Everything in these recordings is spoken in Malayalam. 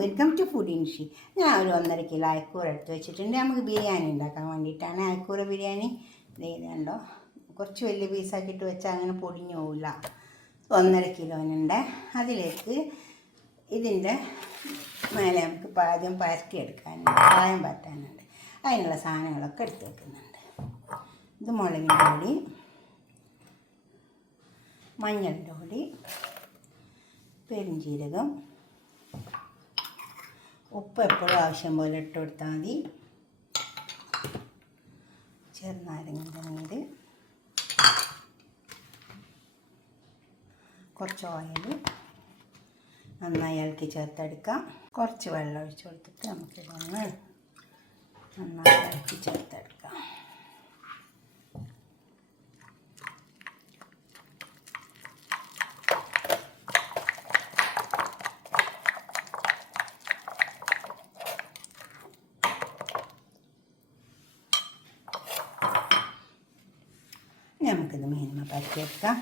Welcome to food ഇൻഷി. ഞാൻ ഒരു 1.5 കിലോ അയക്കൂറ എടുത്ത് വെച്ചിട്ടുണ്ട്. നമുക്ക് ബിരിയാണി ഉണ്ടാക്കാൻ വേണ്ടിയിട്ടാണ്. അയക്കൂറ ബിരിയാണി ഇതുണ്ടോ, കുറച്ച് വലിയ പീസാക്കിയിട്ട് വെച്ചാൽ അങ്ങനെ പൊടിഞ്ഞു പോവില്ല. 1.5 കിലോനുണ്ട്. അതിലേക്ക് ഇതിൻ്റെ മേലെ നമുക്ക് ആദ്യം പരത്തിയെടുക്കാനുണ്ട്, കായം പറ്റാനുണ്ട്. അതിനുള്ള സാധനങ്ങളൊക്കെ എടുത്ത് വെക്കുന്നുണ്ട്. ഇത് മുളകിൻ്റെ പൊടി, മഞ്ഞളിൻ്റെ പൊടി, പെരുംജീരകം, ഉപ്പ് എപ്പോഴും ആവശ്യം പോലെ ഇട്ട് കൊടുത്താൽ മതി, ചെറുനാരങ്ങൻ്റെ നീര്, കുറച്ച് ഓയിൽ നന്നായി ഇളക്കി ചേർത്തെടുക്കാം. കുറച്ച് വെള്ളം ഒഴിച്ച് കൊടുത്തിട്ട് നമുക്കിതൊന്ന് നന്നായി ഇളക്കി ചേർത്തെടുക്കാം. നമുക്കിത് മീനിമ പരത്തിയെടുക്കാം.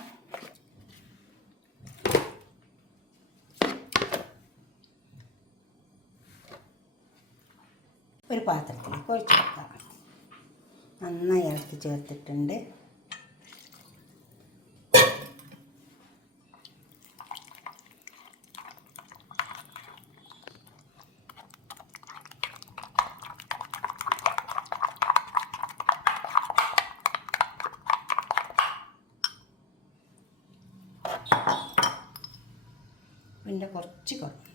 ഒരു പാത്രത്തിലേക്ക് ഒഴിച്ചെടുക്കാം. നന്നായി ഇളക്കി ചേർത്തിട്ടുണ്ട്. പിന്നെ കുറച്ച് കുറവുണ്ട്.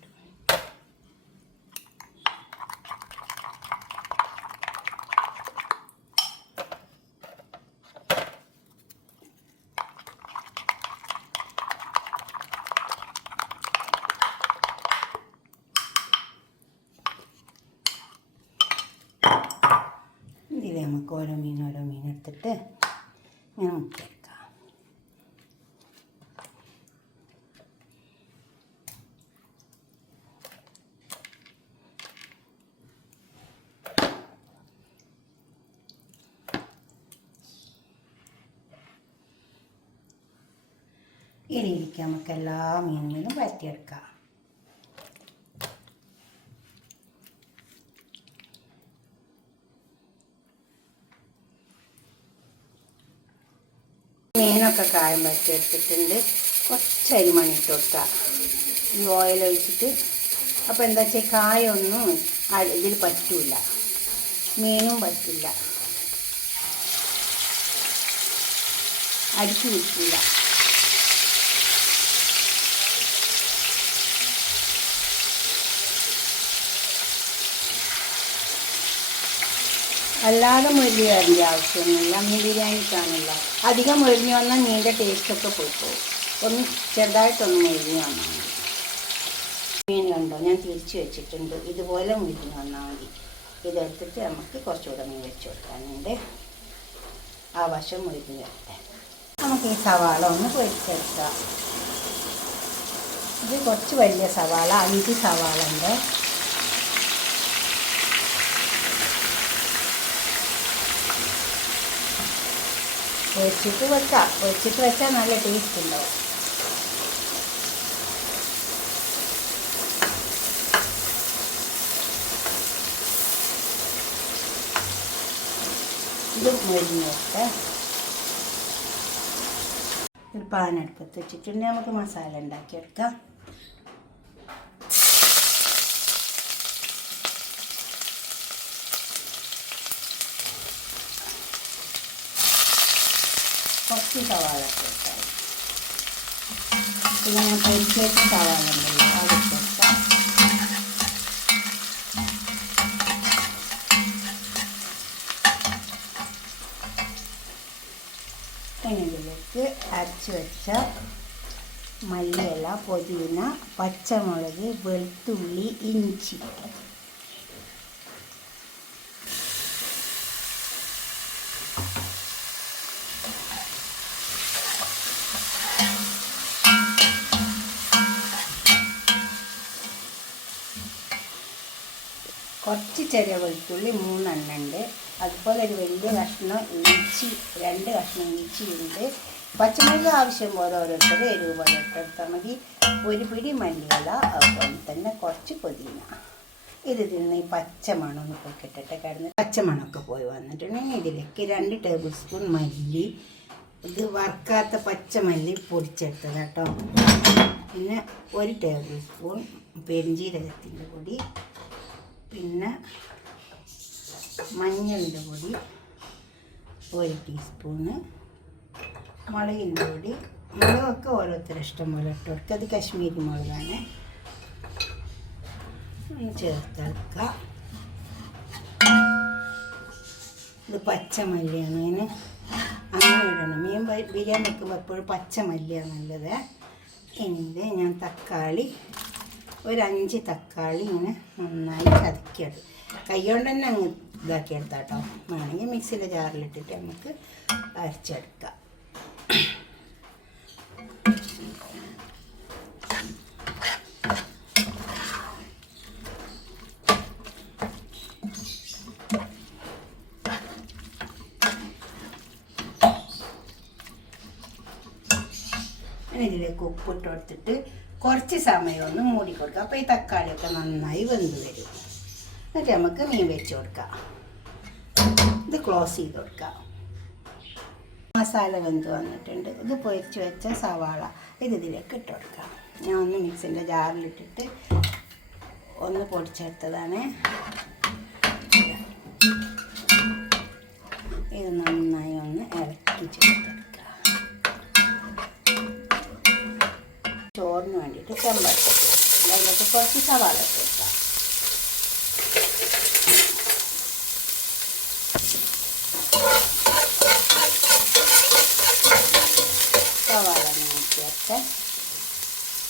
ഇതിൽ നമുക്ക് ഓരോ മീൻ എടുത്തിട്ട് ഇങ്ങനെ മുക്കിയെടുക്കാം. ഇനിയിലേക്ക് നമുക്ക് എല്ലാ മീനുകളും പരത്തിയെടുക്കാം. മീനൊക്കെ കായം പരത്തിയെടുത്തിട്ടുണ്ട്. കുറച്ച് അരിമണി ഇട്ട് കൊടുക്കാം ഈ ഓയിൽ ഒഴിച്ചിട്ട്. അപ്പോൾ എന്താ വെച്ചാൽ കായൊന്നും ഇതിൽ പറ്റില്ല, മീനും പറ്റില്ല, അടിച്ചു കിട്ടില്ല. അല്ലാതെ മൊരിഞ്ഞ് വരേണ്ട ആവശ്യമൊന്നുമില്ല. മീൻ ബിരിയാണിക്കാണില്ല. അധികം മൊരിഞ്ഞ് വന്നാൽ മീനിൻ്റെ ടേസ്റ്റൊക്കെ പോയിപ്പോവും. ഒന്ന് ചെറുതായിട്ടൊന്ന് മൊരിഞ്ഞ് വന്നാൽ മതി. മീൻ കണ്ടോ, ഞാൻ തിരിച്ച് വെച്ചിട്ടുണ്ട്. ഇതുപോലെ മൊരിഞ്ഞ് വന്നാൽ മതി. ഇതെടുത്തിട്ട് നമുക്ക് കുറച്ചുകൂടെ മീൻ വെച്ച് കൊടുക്കാനുണ്ട്. ആ വശം മൊരിഞ്ഞ് വരട്ടെ. നമുക്ക് ഈ സവാള ഒന്ന് പൊരിച്ചെടുക്കാം. ഇത് കുറച്ച് വലിയ സവാള, 5 സവാള ഉണ്ട്. പൊരിച്ചിട്ട് വെച്ചാൽ നല്ല ടേസ്റ്റ് ഉണ്ടാവും. ഇത് മൊരിഞ്ഞിട്ട് ഒരു പാനെടുക്കത്ത് വെച്ചിട്ടുണ്ട്. നമുക്ക് മസാല ഉണ്ടാക്കിയെടുക്കാം. കുറച്ച് സവാള ഇട്ട് പിന്നെ ഞാൻ പൊരിച്ചേക്ക് സവാള ഉണ്ടല്ലോ അതിട്ട് കൊടുക്കാം. ഇതിലേക്ക് അരച്ച് വെച്ച മല്ലിയില, പുതിന, പച്ചമുളക്, വെളുത്തുള്ളി, ഇഞ്ചി, കുറച്ച് ചെറിയ വെളുത്തുള്ളി 3 എണ്ണം ഉണ്ട്. അതുപോലെ ഒരു വലിയ കഷ്ണം ഇഞ്ചി, 2 കഷ്ണം ഇഞ്ചി ഉണ്ട്. പച്ചമുളക് ആവശ്യം പോലെ ഓരോരുത്തർ എരിവ് പോലെ ഇട്ടെടുത്താൽ മതി. ഒരു പിടി മല്ലിയില, അതുപോലെ തന്നെ കുറച്ച് പുതിന. ഇത് തിന്ന് ഈ പച്ചമണമൊന്ന് പൊക്കിട്ടിട്ട് കിടന്ന് പച്ചമണമൊക്കെ പോയി വന്നിട്ടുണ്ടെങ്കിൽ ഇതിലേക്ക് 2 ടേബിൾ സ്പൂൺ മല്ലി, ഇത് വറുക്കാത്ത പച്ചമല്ലി പൊടിച്ചെടുത്തത് കേട്ടോ. പിന്നെ 1 ടേബിൾ സ്പൂൺ പെരിഞ്ചീരകത്തിൻ്റെ പൊടി, പിന്നെ മഞ്ഞളിൻ്റെ പൊടി 1 ടീസ്പൂണ്, മുളകിൻ്റെ പൊടി. മുളകൊക്കെ ഓരോരുത്തരും ഇഷ്ടം പോലെ ഇട്ട് കൊടുക്കുക. അത് കശ്മീരി മുളകാണ്. ചേർത്തെടുക്കുക. ഇത് പച്ചമല്ലിയാണ്. അങ്ങനെ ഇടണം. മീൻ ബിരിയാണി വെക്കുമ്പോൾ എപ്പോഴും പച്ചമല്ലിയാണ് നല്ലത്. ഇനി ഞാൻ തക്കാളി, ഒരു 5 തക്കാളി ഇങ്ങനെ നന്നായി ചതക്കിയെടുക്കും. കൈ കൊണ്ട് തന്നെ അങ്ങ് ഇതാക്കിയെടുത്താൽ കേട്ടോ. വേണമെങ്കിൽ മിക്സിയുടെ ജാറിലിട്ടിട്ട് നമുക്ക് അരച്ചെടുക്കാം. ഇതിലേക്ക് ഉപ്പിട്ട് കൊടുത്തിട്ട് കുറച്ച് സമയം ഒന്ന് മൂടി കൊടുക്കുക. അപ്പോൾ ഈ തക്കാളിയൊക്കെ നന്നായി വെന്ത് വരും. എന്നിട്ട് നമുക്ക് മീൻ വെച്ച് കൊടുക്കാം. ഇത് ക്ലോസ് ചെയ്ത് കൊടുക്കാം. മസാല വെന്ത് വന്നിട്ടുണ്ട്. ഇത് പൊരിച്ച് വെച്ച സവാള ഇതിലേക്ക് ഇട്ട് കൊടുക്കാം. ഞാൻ ഒന്ന് മിക്സിൻ്റെ ജാറിലിട്ടിട്ട് ഒന്ന് പൊടിച്ചെടുത്തതാണ്. ഇത് നന്നായി ഒന്ന് ഇളക്കി ചേർത്തെടുക്കുക. ചോറിന് വേണ്ടിയിട്ട് ചെമ്പരത്തി അതിലേക്ക് കുറച്ച് സവാള ഇട്ട് കൊടുക്കാം. സവാള നോക്കിയൊക്കെ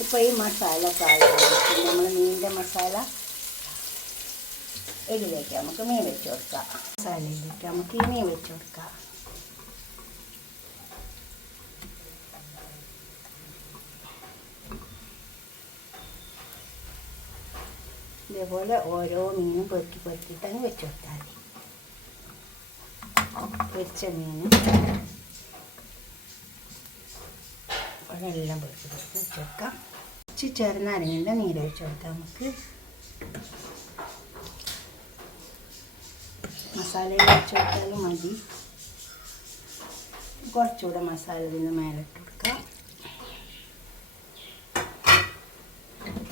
ഇപ്പോൾ ഈ മസാല കാര്യം നമ്മൾ മീനിൻ്റെ മസാല ഇതിലേക്ക് നമുക്ക് മീൻ വെച്ച് കൊടുക്കാം. മസാലയിലേക്ക് നമുക്ക് ഈ മീൻ വെച്ച് കൊടുക്കാം. ഇതേപോലെ ഓരോ മീനും പൊരിക്കിട്ടങ്ങ് വെച്ച് കൊടുത്താൽ മതി. പൊരിച്ച മീനും അതെല്ലാം പൊരിച്ച് വെച്ച് കൊടുക്കാം. കുറച്ച് ചെറുനാരങ്ങൻ്റെ നീര് ഒഴിച്ച് കൊടുക്കാം. നമുക്ക് മസാലയിൽ വെച്ച് കൊടുത്താലും മതി. കുറച്ചുകൂടെ മസാല ഇതിന് മേലിട്ട് കൊടുക്കാം.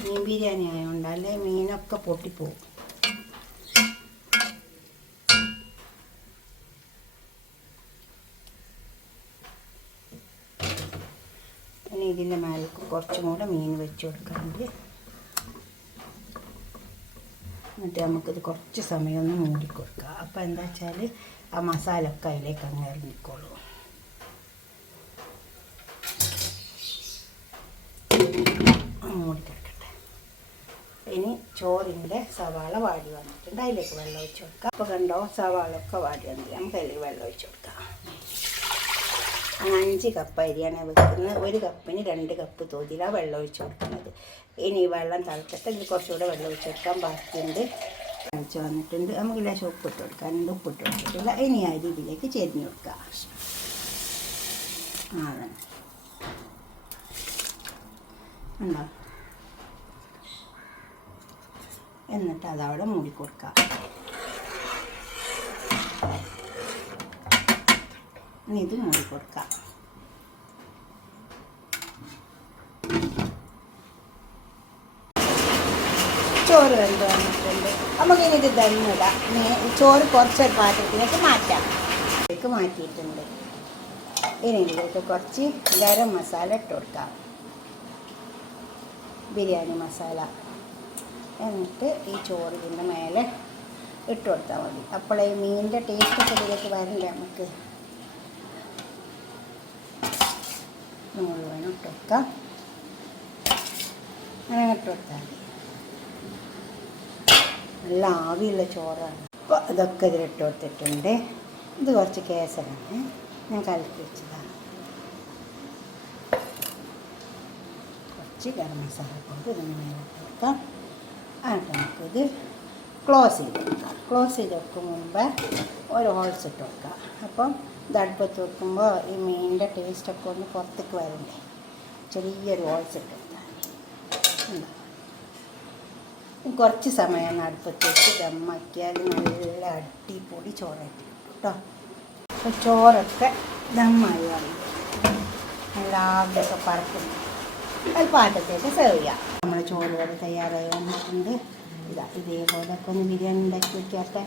മീൻ ബിരിയാണി ആയതുകൊണ്ടല്ലേ മീനൊക്കെ പൊട്ടിപ്പോവും. ഇനി ഇതിൻ്റെ മേലേക്ക് കുറച്ചും കൂടെ മീൻ വെച്ച് കൊടുക്കാറുണ്ട്. എന്നിട്ട് നമുക്കിത് കുറച്ച് സമയം ഒന്ന് മൂടിക്കൊടുക്കുക. അപ്പോൾ എന്താ വെച്ചാൽ ആ മസാല ഒക്കെ അതിലേക്ക് അങ്ങ് ഇറങ്ങിക്കോളൂ. മൂടിക്കിടക്കട്ടെ. ഇനി ചോറിൻ്റെ സവാള വാടി വന്നിട്ടുണ്ട്. അതിലേക്ക് വെള്ളം ഒഴിച്ച് കൊടുക്കാം. അപ്പോൾ കണ്ടോ സവാള ഒക്കെ വാടി വന്നില്ല. നമുക്ക് അതിലേക്ക് വെള്ളം ഒഴിച്ച് കൊടുക്കാം. 5 കപ്പ് അരിയാണ് വെക്കുന്നത്. 1 കപ്പിന് 2 കപ്പ് തോതിലാണ് വെള്ളം ഒഴിച്ച് കൊടുക്കുന്നത്. ഇനി വെള്ളം തിളച്ചിട്ട് ഇതിൽ കുറച്ചുകൂടെ വെള്ളം ഒഴിച്ച് കൊടുക്കാൻ ബാക്കിയുണ്ട്. തിളച്ച് വന്നിട്ടുണ്ട്. നമുക്ക് ലേശം ഉപ്പിട്ട് കൊടുക്കാനുണ്ട്. ഉപ്പിട്ട് കൊടുത്തിട്ടില്ല. ഇനി അരി ഇതിലേക്ക് ചെരിഞ്ഞ് കൊടുക്കുക. ഉണ്ടോ? എന്നിട്ട് അതവിടെ മൂടിക്കൊടുക്കുക. ഇനി ഇത് മൂടിക്കൊടുക്കാം. ചോറ് വെന്ത് വന്നിട്ടുണ്ട്. നമുക്കിനി ഇത് ദമ്മിടാം. ചോറ് കുറച്ചൊരു പാത്രത്തിലേക്ക് മാറ്റാം. ഇതിലേക്ക് മാറ്റിയിട്ടുണ്ട്. ഇനി ഇതിലേക്ക് കുറച്ച് ഗരം മസാല ഇട്ട് കൊടുക്കാം. ബിരിയാണി മസാല. എന്നിട്ട് ഈ ചോറ് ഇതിൻ്റെ മേലെ ഇട്ട് കൊടുത്താൽ മതി. അപ്പോൾ ഈ മീനിൻ്റെ ടേസ്റ്റൊക്കെ ഇതിലേക്ക് വരണ്ടേ നമുക്ക്. മുഴുവനും ഇട്ട് കൊടുക്കാം. അങ്ങനെ ഇട്ട് കൊടുത്താൽ മതി. നല്ല ആവിയുള്ള ചോറാണ്. അപ്പോൾ ഇതൊക്കെ ഇതിലിട്ട് കൊടുത്തിട്ടുണ്ട്. ഇത് കുറച്ച് കേസരാണ്, ഞാൻ കലക്കി വെച്ചതാണ്. കുറച്ച് ഗരം മസാല കൊണ്ട് ഇതിന് മേലെ ഇട്ട് കൊടുക്കാം. എന്നിട്ട് നമുക്കിത് ക്ലോസ് ചെയ്ത് വെക്കാം. ക്ലോസ് ചെയ്ത് വെക്കും മുമ്പ് ഒരു ഹോൾസ് ഇട്ട് വെക്കാം. അപ്പം ഇത് അടുപ്പത്ത് വെക്കുമ്പോൾ ഈ മീനിൻ്റെ ടേസ്റ്റൊക്കെ ഒന്ന് പുറത്തേക്ക് വരണ്ടേ, ചെറിയൊരു വോയിസ് ഇട്ട് കുറച്ച് സമയം അടുപ്പത്ത് വെച്ച് ദമ്മാക്കിയാൽ നല്ല അടിപൊളി ചോറായിട്ട് കേട്ടോ. അപ്പോൾ ചോറൊക്കെ ദമ്മായി വന്നു, നല്ല ആവിയൊക്കെ പറക്കുന്നു. അത് പാത്രത്തേക്ക് സെർവ് ചെയ്യാം. നമ്മുടെ ചോറ് വരെ തയ്യാറായി വന്നിട്ടുണ്ട്. ഇതേപോലൊക്കെ ഒന്ന് ബിരിയാണി ഉണ്ടാക്കി വയ്ക്കാട്ടെ.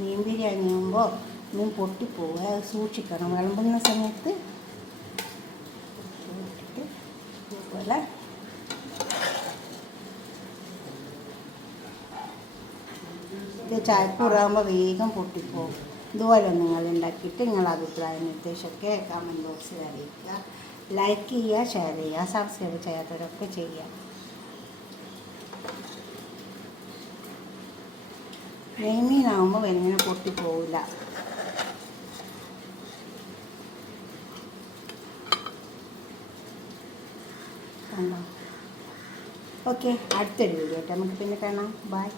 മീൻ ബിരിയാണി ആകുമ്പോൾ മീൻ പൊട്ടിപ്പോവുക, അത് സൂക്ഷിക്കണം. വിളമ്പുന്ന സമയത്ത് ഇതുപോലെ ഇത് ചായക്കൂറാകുമ്പോൾ വേഗം പൊട്ടിപ്പോവും. ഇതുപോലെ നിങ്ങൾ ഉണ്ടാക്കിയിട്ട് നിങ്ങളുടെ അഭിപ്രായ നിർദ്ദേശമൊക്കെ കമൻറ്റ് ബോക്സിൽ അറിയിക്കുക. ലൈക്ക് ചെയ്യുക, ഷെയർ ചെയ്യുക, സബ്സ്ക്രൈബ് ചെയ്യാത്തവരൊക്കെ ചെയ്യുക. നെയ്മീനാകുമ്പോൾ എങ്ങനെ പൊട്ടിപ്പോവില്ല. കണ്ടോ? ഓക്കെ, അടുത്തൊരു വീഡിയോ ആയിട്ട് നമുക്ക് പിന്നെ കാണാം. ബൈ.